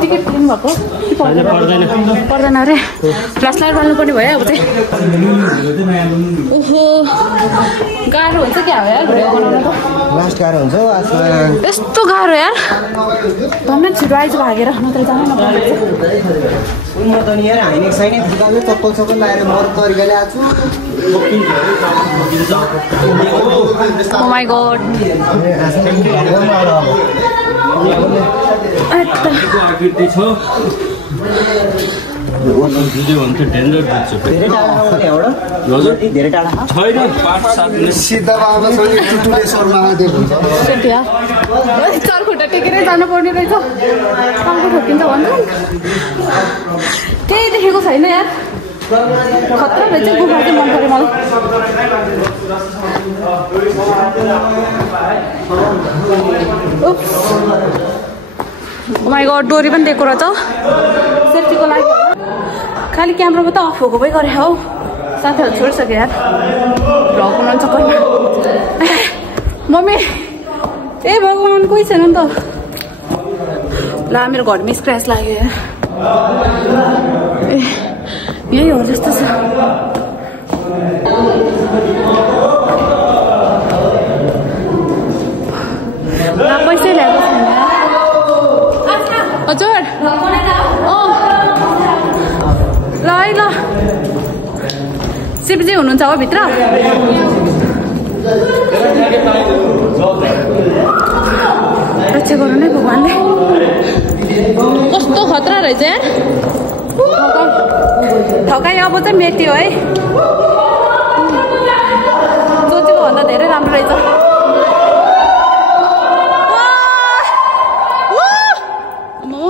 Ticket लिनु भएको पर्दैन अरे फ्ल्यास लाइट बाल्नुपर्ने भयो अब चाहिँ ओहो गाह्रो हुन्छ क्या हो यार भिडियो बनाउन त लास्ट गाह्रो हुन्छ यस्तो गाह्रो यार भन्नु छिटो आइज भागेर नत्र जानु नपर्छ म त नि यार हाइनेक साइनेक फुकाल्नु चप्पल सप्पल लगाएर मर तरिकाले आछु Oh my god. चर्खुट्टा टेकेरै जानुपर्ने रहेछ टाउको ठोकिन्छ भन्छ त्यही देखेको छैन यार खतरा रहेछ गुफा चाहिँ मन पऱ्यो मलाई ओ माई गड डोरी पनि दिएको रहेछ सेफ्टीको लागि खालि क्यामेरामा त अफ भएको भइ गरे हौ साथीहरू छोडिसक्यो यार भ्लग बनाउनु चक्करमा मम्मी ए भगवान् कोही छैन नि त ला मेरो घरमा स्क्रैच लाग्यो यार ए यही हो जस्तो छ पैसै ल्याएको छैन हजुर ल है ल शिवजी हुनुहुन्छ हो भित्र रक्षा गर्नु नै भगवान्ले कस्तो खतरा रहेछ यार थकाइ अब चाहिँ मेट्यो है सोचेको भन्दा धेरै राम्रो रहेछ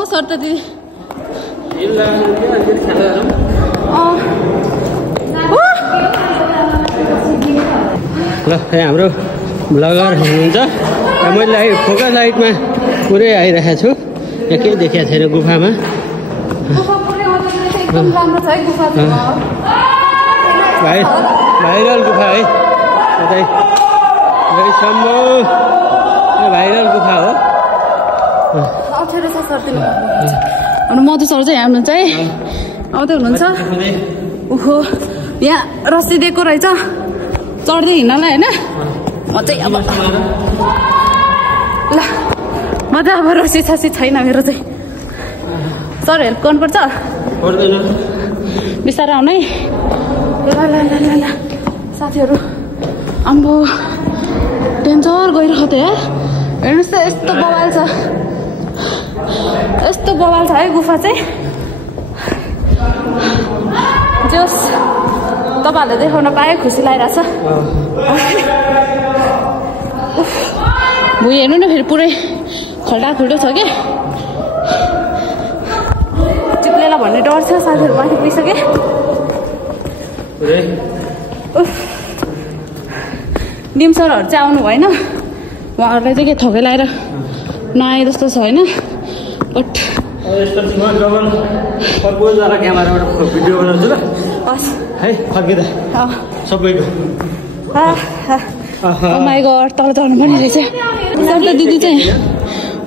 सर त दिदी ल हाम्रो ब्लगर हुनुहुन्छ मैले फोकस लाइटमा पुरै आइरहेको छु यहाँ केही देखाएको छैन गुफामा भाइरल गुफा है भाइरल गुफा हो अनि मधु सर चाहिँ यहाँ हुनुहुन्छ है आउँदै हुनुहुन्छ ओहो यहाँ रस्सी दिएको रहेछ चढ्दै हिँड्नलाई होइन म चाहिँ अब ल म त अब रस्सी ससी छैन मेरो चाहिँ सर हेल्प गर्नुपर्छ बिस्तारै आउनु है ल ल ल ल ल साथीहरू आम्बो डेन्जर गइरहेको थियो हेर्नुहोस् त यस्तो बवाल छ यस्तो बवाल छ है गुफा चाहिँ जस तपाईँहरूले देखाउन पाए खुसी लागिरहेछ भुइँ हेर्नु न फेरि पुरै खल्डा खुल्डो छ कि चिप्लेला भन्ने डर छ साथीहरू माथि पुगिसके निम सरहरू चाहिँ आउनु भएन उहाँहरूलाई चाहिँ के थकै लगाएर नआए जस्तो छ होइन बट भिडियो बनाउँछु ल है फर्किँदा सबैको माइ गड तल चढ्नु पर्ने रहेछ सर त दिदी चाहिँ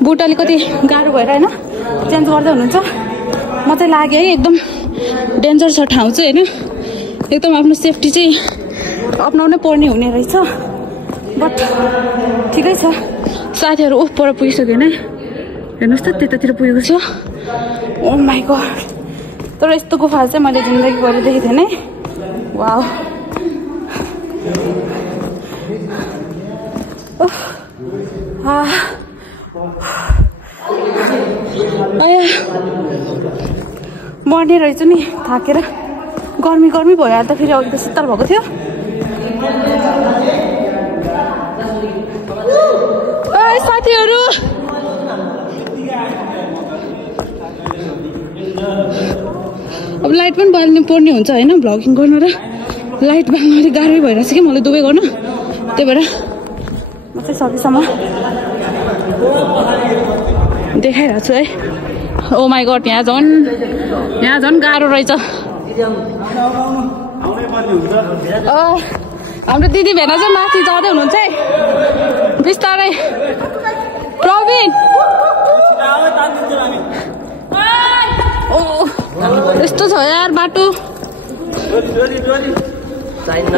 बुट अलिकति गाह्रो भएर होइन चेन्ज गर्दै हुनुहुन्छ म चाहिँ लाग्यो है एकदम डेन्जर छ ठाउँ चाहिँ होइन एकदम आफ्नो सेफ्टी चाहिँ अप्नाउनै पर्ने हुने रहेछ बट ठिकै छ साथीहरू उफ पर पुगिसक्यो होइन हेर्नुहोस् त त्यतातिर पुगेको छ ओ माई गड तर यस्तो गुफा चाहिँ मैले जिन्दगी भएर देखेको थिएन है वाउ मर्ने रहेछु नि थाकेर गर्मी गर्मी भयो त फेरि अघि त शीतल भएको थियो साथीहरू अब लाइट पनि बाल्नु पर्ने हुन्छ होइन भ्लगिङ गर्नु र लाइट बाल्नु अलिक गाह्रै भइरहेछ कि मलाई दुवै गर्नु त्यही भएर म चाहिँ सकेसम्म देखाइरहेको छु है ओ माई गड यहाँ झन् गाह्रो रहेछ हाम्रो दिदी भेना चाहिँ माथि चढ्दै हुनुहुन्छ है बिस्तारै प्रवीण यस्तो छ यार बाटो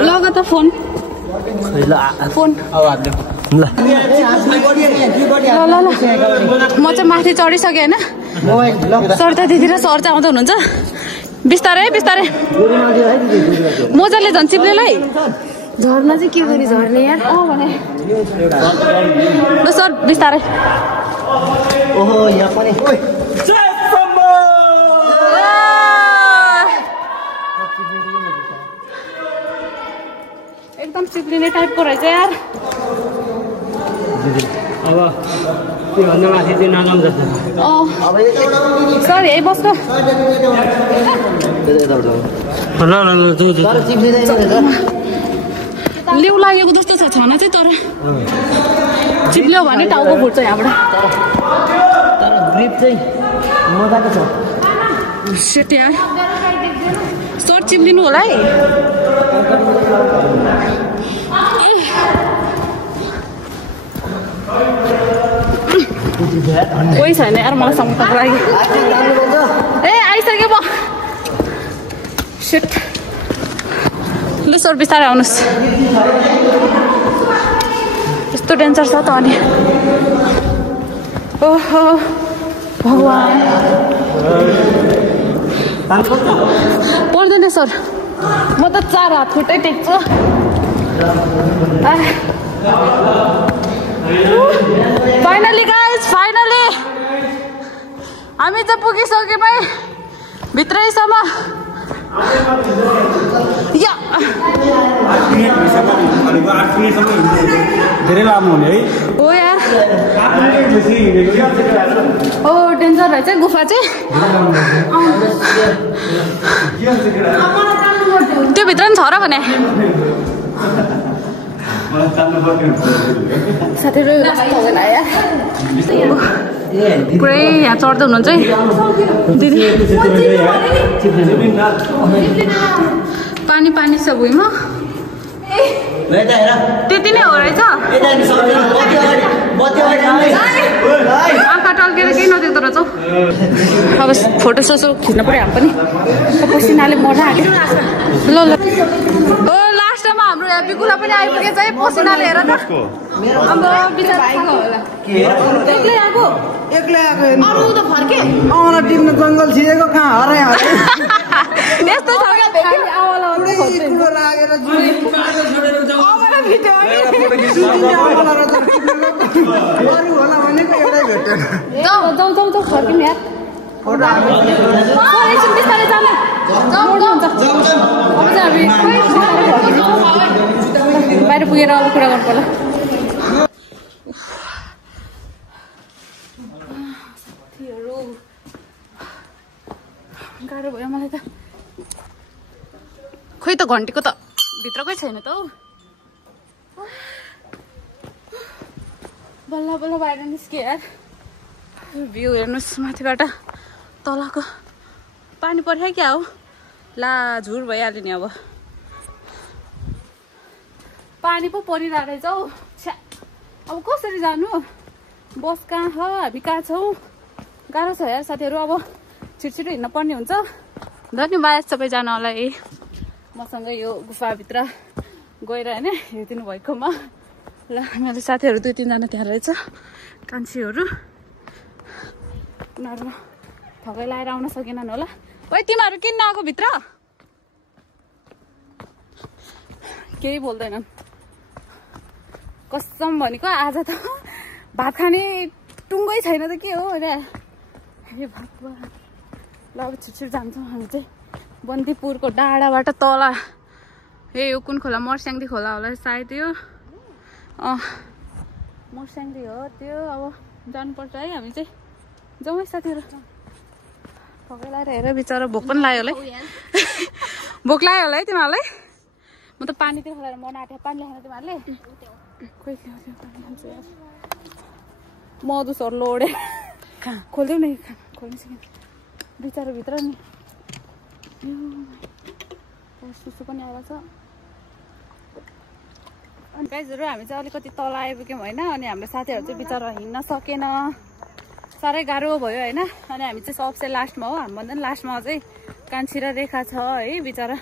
लग त फोन ल म चाहिँ माथि चढिसकेँ होइन सरता दिदी र सर चाहिँ आउँदा हुनुहुन्छ बिस्तारै बिस्तारै मोजाले झन् चिप्ले है झर्ना चाहिँ के गरी झर्ने यार भने ल सर बिस्तारै ओहो यहाँ पनि एकदम चिप्लिने टाइपको रहेछ यार अब के भन्दा माथि चाहिँ नगम जस्तो सर यही बस्नु लेउ लागेको जस्तो छ छन चाहिँ तर चिप्ल्यो भने टाउको फुट्छ यहाँबाट तर ग्रिप चाहिँ मजाको छ सेट यार सर चिप्लिनु होला है कोही छैन यार मलाई समुद्रको लागि ए आइसक्यो म सेट लु सर बिस्तारै आउनुहोस् यस्तो डेन्जर छ त अनि ओहो भगवान् पर्दैन सर म त 4 हात खुट्टै टेक्छु फाइनली गाइज फाइनली हामी चाहिँ पुगिसक्यौँ है भित्रैसम्म धेरै लामो हुने है हो यार ओ डेन्जर रहेछ गुफा चाहिँ त्यो भित्र पनि छ र भने साथीहरू पुरै यहाँ चढ्दै हुनुहुन्छ है दिदी पानी पानी छ भुइँमा त्यति नै हो रहेछ आँखा टल्केर केही नदेख्दो रहेछ अब फोटो सोसो खिच्न पऱ्यो हामी पनि पसिनाले मर्न आँट्यो ल ल ओ लास्टमा हाम्रो बिकुला पनि आइपुगेछ है पसिनाले हेर त अब बिचरा होला एक्लै आएको अरू त फर्के टिप्न जङ्गल छिरेको कहाँ हरायो यस्तो छ बाहिर पुगेर अब कुरा गर्नु पर्ला साथीहरू गाह्रो भयो मलाई त खोइ त घन्टीको त भित्रकै छैन त हौ बल्ल बल्ल बाहिर निस्केँ यार भ्यू हेर्नुहोस् माथिबाट तलको पानी पर्यो क्या हो ला झुर भइहाल्यो नि अब पानी पो परिरहेको रहेछ हौ छ्या अब कसरी जानु बस कहाँ छ हामी कहाँ छौँ गाह्रो छ यार साथीहरू अब छिटो हिँड्न पर्ने हुन्छ धन्यवाद सबैजनालाई मसँग यो गुफाभित्र गएर होइन हेरिदिनु भएकोमा ल मेरो साथीहरू 2-3 जना त्यहाँ रहेछ कान्छीहरू उनीहरू थकै लाएर आउन सकेनन् होला ओइ तिमीहरू किन नआएको भित्र केही बोल्दैनन् कसम भनेको आज त भात खाने टुङ्गै छैन त के हो रे हे भगवान् ल अब छिटो जान्छौँ हामी चाहिँ बन्दीपुरको डाँडाबाट तल ए यो कुन खोला मर्स्याङ्दी खोला होला सायद यो मर्स्याङ्दी हो त्यो अब जानुपर्छ है हामी चाहिँ जाउँ है साथीहरू थकै लाएर हेर बिचरा भोक पनि लाग्यो होला है भोक लाग्यो होला है तिमीहरूलाई म त पानीतिर खोलाएर मन आँट्यो पानी ल्याएन तिमीहरूले खोइ ल्याउँथ्यो पानी खान्छु यार मधु सर लोडे खोल्यौ नि खोल्नु सकेन बिचरा भित्र नि सुसु पनि आएको छ। अनि गाइजहरू हामी चाहिँ अलिकति तल आइपुग्यौँ होइन। अनि हाम्रो साथीहरू चाहिँ बिचरा हिँड्न सकेन, साह्रै गाह्रो भयो होइन। अनि हामी चाहिँ सबसे लास्टमा हो, हामीभन्दा पनि लास्टमा चाहिँ कान्छी र रेखा छ है। बिचरा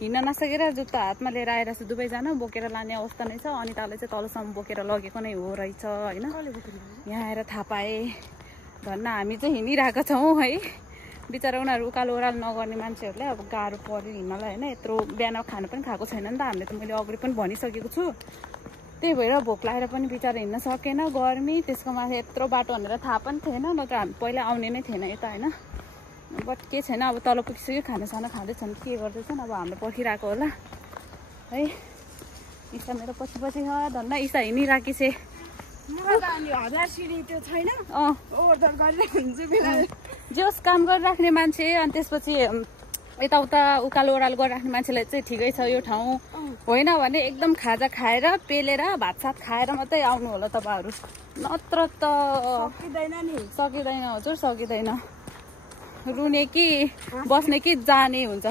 हिँड्न नसकेर जुत्ता हातमा लिएर आएर चाहिँ दुवैजना बोकेर लाने अवस्था नै छ। अनिताले चाहिँ तलसम्म बोकेर लगेको नै हो रहेछ होइन। यहाँ आएर थाहा पाएँ, धन्न हामी चाहिँ हिँडिरहेको छौँ है। बिचरा उनीहरू उकालो ओह्रालो नगर्ने मान्छेहरूले अब गाह्रो पऱ्यो हिँड्नलाई होइन। यत्रो बिहान खाना पनि खाएको छैन नि त हामीले, त मैले अगाडि पनि भनिसकेको छु। त्यही भएर भोक लागेर पनि बिचरा हिँड्न सकेन, गर्मी त्यसको माथि यत्रो बाटो भनेर थाहा पनि थिएन, नत्र हामी पहिला आउने नै थिएन यता होइन। बट के छैन, अब तल पुगिसक्यो, खानासाना खाँदैछन् के गर्दैछन्, अब हाम्रो पर्खिरहेको होला है। ईसा मेरो पछि पछि धन्न ईसा हिँडिरहेकी छे। जे होस् काम गरिराख्ने मान्छे, अनि त्यसपछि यताउता उकालो ओह्रालो गरिराख्ने मान्छेलाई चाहिँ ठिकै छ यो ठाउँ होइन भने एकदम खाजा खाएर पेलेर भातसात खाएर मात्रै आउनु होला तपाईँहरू, नत्र त सकिँदैन हजुर, सकिँदैन। रुने कि बस्ने कि जाने हुन्छ।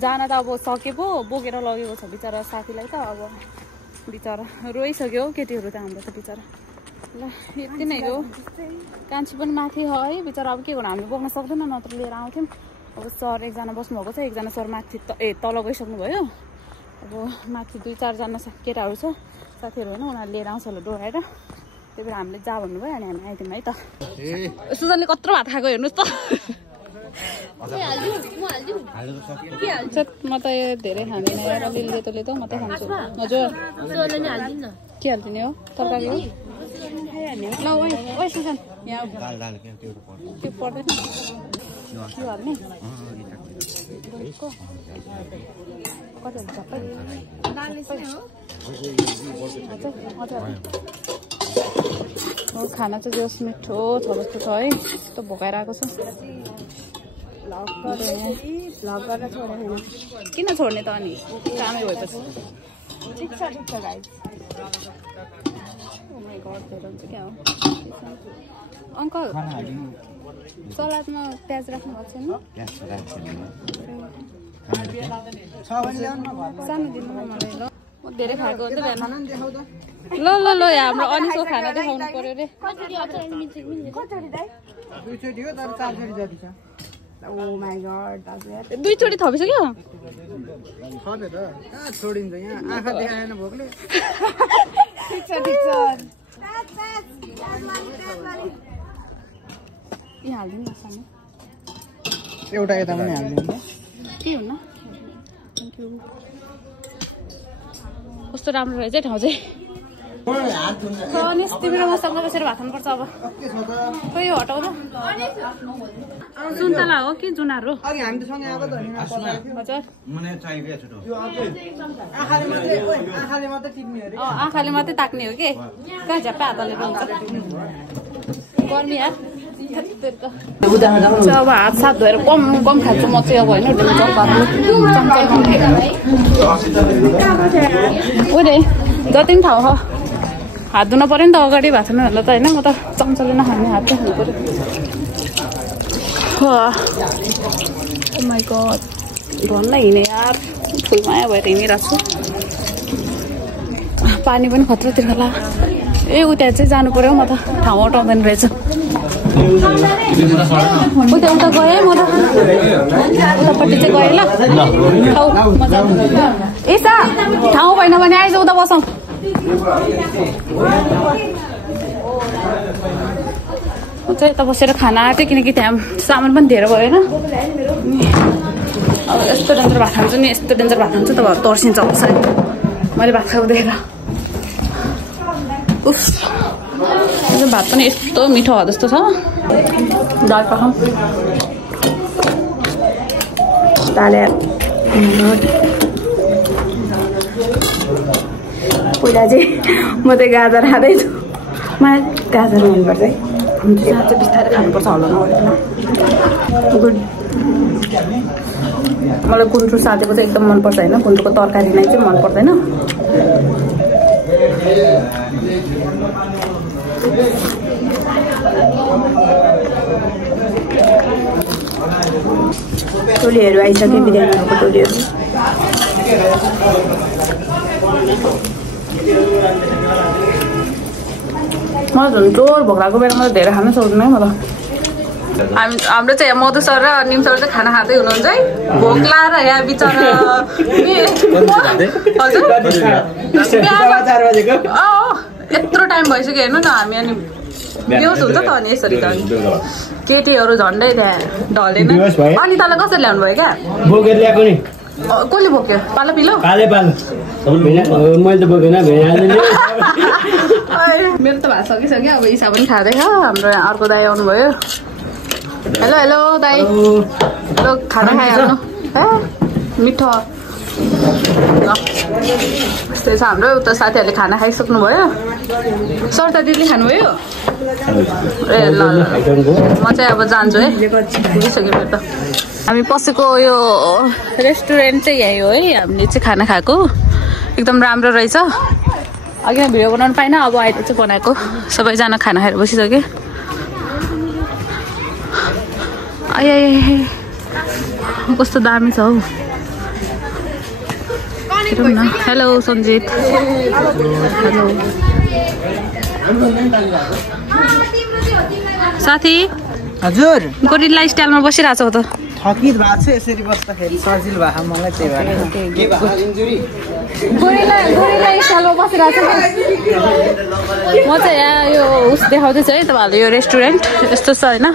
जान त अब सके पो बोकेर लगेको छ बिचरा साथीलाई त, अब बिचरा रोइसक्यो केटीहरू त हाम्रो त बिचरा। ल यति नै हो। कान्छी पनि माथि हो है बिचरा, अब के गर्नु हामी बोक्न सक्दैन, नत्र लिएर आउँथ्यौँ। अब सर एकजना बस्नुभएको छ, एकजना सर माथि तल गइसक्नु भयो। अब माथि 2-4जना केटाहरू छ साथीहरू होइन, उनीहरू लिएर आउँछ होला डोराएर। त्यही भएर हामीले जा भन्नुभयो अनि हामी आइदिउँ है त। सुजनले कत्रो भात खाएको हेर्नुहोस् त। म त धेरै खाँदैन यार, अलिअलि त म त खान्छु। हजुर के हालिदिने हो, तरकारी हो ल। ओ सुजन यहाँ त्यो पर्दैन, के हाल्ने कति सबै खाना चाहिँ जस मिठो छ जस्तो छ है, यस्तो भोकाएर आएको छ। किन छोड्ने त अनि कामै भएपछि। ठिक छ गाइस। क्या हो अङ्कल, सलादमा प्याज राख्नु भएको छैन? सानो दिनु न मलाई ल, म धेरै खाएको हो नि त बिहान। ल ल ल हाम्रो अनिसको खाना देखाउनु पर्यो रे। दुईचोटि थपिसक्यो। यहाँ हालिदिनु न सानो एउटा यता पनि हालिदिनु के हुन्न। कस्तो राम्रो रहेछ ठाउँ चाहिँ। अनिस तिम्रो मसँग बसेर भात खानुपर्छ अब। खोइ हटाउ त। सुन्तला हो कि जुनार हो? हजुर आँखाले मात्रै ताक्ने हो कि कहाँ झ्याप्पा हातले हुन्छ गर्मी यार। अब हात साथ धोएर कम खान्छु म चाहिँ अब होइन। उहिले जति पनि ठाउँ हो हात धुनु पऱ्यो नि त अगाडि भात खानुहरूलाई त होइन। म त चम्चाले नखाने हात चाहिँ खानु पऱ्यो। माइ गड धन्न हिँडे यार, फुल माया भएर हिँडिरहेको छु। पानी पनि खतरातिर होला। ए उता चाहिँ जानु पऱ्यो, म त ठाउँ हटाउँदैन रहेछ। उता गएँ म त, उतापट्टि चाहिँ गएँ ल। यसा ठाउँ भएन भने आइज उता बसौँ। म चाहिँ यता बसेर खाना आँटेँ किनकि त्यहाँ सामान पनि धेरै भयो होइन। अब यस्तो डेन्जर भात खान्छु नि, यस्तो डेन्जर भात खान्छु त तर्सिन्छ सायद मैले भात खाएको देखेर। उफ भात पनि यस्तो मिठो हो जस्तो छ। दाल पकाऊँ दाल पहिला चाहिँ म चाहिँ गाजर खाँदैछु। मलाई गाजर मनपर्छ है, साँच्चै चाहिँ बिस्तारै खानुपर्छ होला न। गुड मलाई गुन्द्रुक साँचेको चाहिँ एकदम मनपर्छ होइन। गुन्द्रुकको तरकारी नै चाहिँ मन पर्दैन। टोलीहरू आइसक्यो, बिरामीहरूको टोलीहरू। मलाई झन् जोर भोक लागेको बेलामा त धेरै खानु सक्दैन है म त। हाम्रो चाहिँ मधु सर र निम सर चाहिँ खाना खाँदै हुनुहुन्छ है। भोक लाएर यहाँ बिचरा यत्रो टाइम भइसक्यो हेर्नु न हामी अनि बेहोस हुन्छ त अनि यसरी त केटीहरू झन्डै त्यहाँ ढलेन। अनि तँलाई कसरी ल्याउनु भयो क्या? बोकेर ल्याएको नि। कसले बोक्यो? पालो पिलो? पाले मैले त बोकेन मेरो त भात सकिसक्यो। अब इसा पनि खाँदैछ। हाम्रो अर्को दाई आउनुभयो। हेलो हेलो दाई, ल खाना खाइहाल्नु। ए मिठो त्यही छ हाम्रो उता साथीहरूले खाना खाइसक्नु भयो। सरता दिदीले खानुभयो? ए ल ल म चाहिँ अब जान्छु है, पुगिसक्यो मेरो त। हामी पसेको यो रेस्टुरेन्ट चाहिँ यही हो है। हामीले चाहिँ खाना खाएको एकदम राम्रो रहेछ। अघि म भिडियो बनाउनु पाइनँ, अब अहिले चाहिँ बनाएको। सबैजना खाना खाएर बसिसक्यो। कस्तो दामी छ हौ। हेलो सञ्जित। हेलो साथी। हजुर गोरिल्ला स्टाइलमा बसिरहेको छौ त? थकित भएको छु, यसरी बस्दाखेरि सजिलो भएको मलाई त्यही भएर। गोरिल्ला स्टाइलमा बसिरहेको छ। म चाहिँ यहाँ यो उस देखाउँदैछु है तपाईँहरूले। यो रेस्टुरेन्ट यस्तो छ होइन।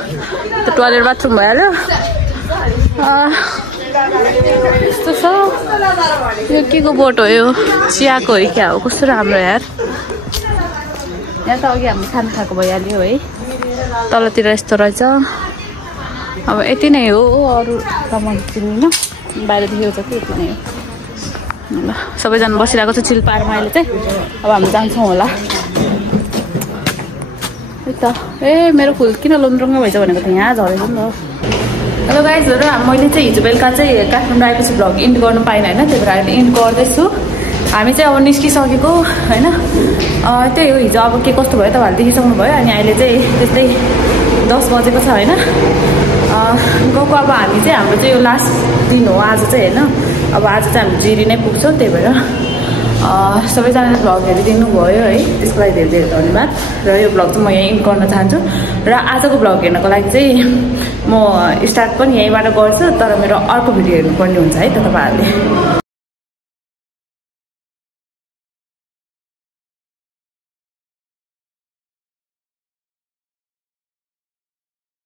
त्यो टोयलेट बाथरुम भइहाल्यो। यस्तो छ। यो के को बोट हो? यो चियाको हो क्या हो? कस्तो राम्रो यार। यहाँ त अघि हामी खाना खाएको भइहाल्यो है। तलतिर यस्तो रहेछ। अब यति नै हो, अरू सामान चिन्दिनँ। बाहिर देखेको छ कि यति नै हो। ल सबैजना बसिरहेको छ चिल पारमा अहिले चाहिँ। अब हामी जान्छौँ होला है त। ए मेरो फुल किन लोन्द्रङ्ग भएछ भनेको त यहाँ झरेछ नि त। हेलो गाइजहरू, मैले चाहिँ हिजो बेलुका चाहिँ काठमाडौँ आएपछि भ्लग इन्ड गर्नु पाइनँ होइन। त्यही भएर अहिले इन्ड गर्दैछु। हामी चाहिँ अब निस्किसकेको होइन। त्यही हो, हिजो अब के कस्तो भयो तपाईँहरूले देखिसक्नु भयो। अनि अहिले चाहिँ त्यस्तै 10 बजेको छ होइन। गएको अब हामी चाहिँ हाम्रो चाहिँ यो लास्ट दिन हो आज चाहिँ होइन। अब आज चाहिँ हामी जिरी नै पुग्छौँ। त्यही भएर सबैजनाले भ्लग हेरिदिनु भयो है, त्यसको लागि धेरै धेरै धन्यवाद। र यो भ्लग चाहिँ म यहीँ इन्ड गर्न चाहन्छु। र आजको भ्लग हेर्नको लागि चाहिँ म स्टार्ट पनि यहीँबाट गर्छु, तर मेरो अर्को भिडियो हेर्नुपर्ने हुन्छ है त तपाईँहरूले।